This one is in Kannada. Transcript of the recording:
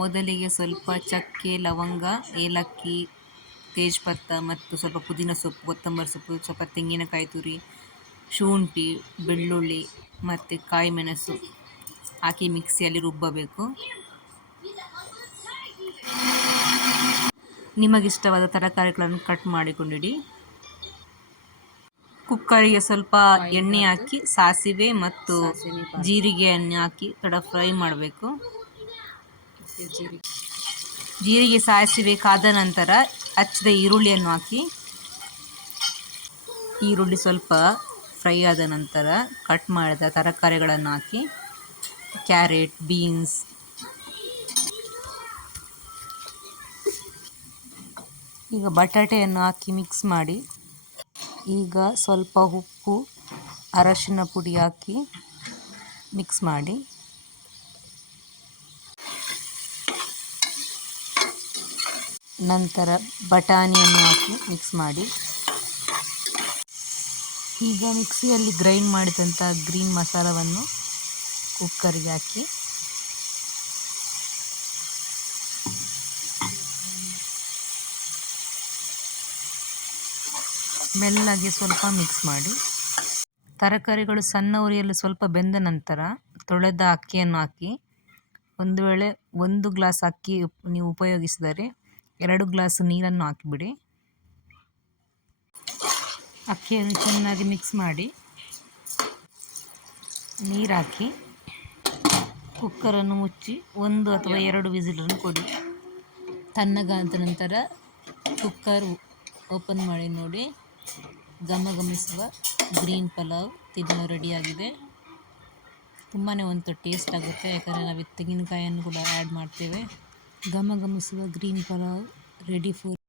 ಮೊದಲಿಗೆ ಸ್ವಲ್ಪ ಚಕ್ಕೆ, ಲವಂಗ, ಏಲಕ್ಕಿ, ತೇಜ್ಪತ್ತ ಮತ್ತು ಸ್ವಲ್ಪ ಪುದೀನ ಸೊಪ್ಪು, ಕೊತ್ತಂಬರಿ ಸೊಪ್ಪು, ಸ್ವಲ್ಪ ತೆಂಗಿನಕಾಯಿ ತುರಿ, ಶುಂಠಿ, ಬೆಳ್ಳುಳ್ಳಿ ಮತ್ತು ಕಾಯಿ ಮೆಣಸು ಹಾಕಿ ಮಿಕ್ಸಿಯಲ್ಲಿ ರುಬ್ಬಬೇಕು. ನಿಮಗಿಷ್ಟವಾದ ತರಕಾರಿಗಳನ್ನು ಕಟ್ ಮಾಡಿಕೊಂಡಿಡಿ. ಕುಕ್ಕರಿಗೆ ಸ್ವಲ್ಪ ಎಣ್ಣೆ ಹಾಕಿ ಸಾಸಿವೆ ಮತ್ತು ಜೀರಿಗೆಯನ್ನು ಹಾಕಿ ಫ್ರೈ ಮಾಡಬೇಕು. ಜೀರಿಗೆ ಸಾಸಿವೆ ಕಾದ ನಂತರ ಹಚ್ಚಿದ ಈರುಳ್ಳಿಯನ್ನು ಹಾಕಿ, ಈರುಳ್ಳಿ ಸ್ವಲ್ಪ ಫ್ರೈ ಆದ ನಂತರ ಕಟ್ ಮಾಡಿದ ತರಕಾರಿಗಳನ್ನು ಹಾಕಿ, ಕ್ಯಾರೆಟ್, ಬೀನ್ಸ್, ಈಗ ಬಟಾಟೆಯನ್ನು ಹಾಕಿ ಮಿಕ್ಸ್ ಮಾಡಿ, ಈಗ ಸ್ವಲ್ಪ ಉಪ್ಪು, ಅರಶಿನ ಪುಡಿ ಹಾಕಿ ಮಿಕ್ಸ್ ಮಾಡಿ, ನಂತರ ಬಟಾಣಿಯನ್ನು ಹಾಕಿ ಮಿಕ್ಸ್ ಮಾಡಿ, ಈಗ ಮಿಕ್ಸಿಯಲ್ಲಿ ಗ್ರೈಂಡ್ ಮಾಡಿದಂಥ ಗ್ರೀನ್ ಮಸಾಲವನ್ನು ಕುಕ್ಕರಿಗೆ ಹಾಕಿ, ಮೆಲ್ಲಗೆ ಸ್ವಲ್ಪ ಮಿಕ್ಸ್ ಮಾಡಿ, ತರಕಾರಿಗಳು ಸಣ್ಣ ಉರಿಯಲ್ಲಿ ಸ್ವಲ್ಪ ಬೆಂದ ನಂತರ ತೊಳೆದ ಅಕ್ಕಿಯನ್ನು ಹಾಕಿ, ಒಂದು ವೇಳೆ 1 ಗ್ಲಾಸ್ ಅಕ್ಕಿ ನೀವು ಉಪಯೋಗಿಸಿದರೆ 2 ಗ್ಲಾಸ್ ನೀರನ್ನು ಹಾಕಿಬಿಡಿ. ಅಕ್ಕಿಯನ್ನು ಚೆನ್ನಾಗಿ ಮಿಕ್ಸ್ ಮಾಡಿ ನೀರು ಹಾಕಿ ಕುಕ್ಕರನ್ನು ಮುಚ್ಚಿ 1 ಅಥವಾ 2 ವಿಸಿಲನ್ನು ಕೊಡಿ. ತಣ್ಣಗಾದ ನಂತರ ಕುಕ್ಕರ್ ಓಪನ್ ಮಾಡಿ ನೋಡಿ, ಘಮಘಮಿಸುವ ಗ್ರೀನ್ ಪಲಾವ್ ತಿನ್ನಲು ರೆಡಿಯಾಗಿದೆ. ತುಂಬಾ ಒಂದು ಟೇಸ್ಟ್ ಆಗುತ್ತೆ, ಯಾಕಂದರೆ ನಾವು ತೆಂಗಿನಕಾಯಿಯನ್ನು ಕೂಡ ಆ್ಯಡ್ ಮಾಡ್ತೇವೆ. ಘಮಘಮಿಸುವ ಗ್ರೀನ್ ಪಲಾವ್ ರೆಡಿ ಫಾರ್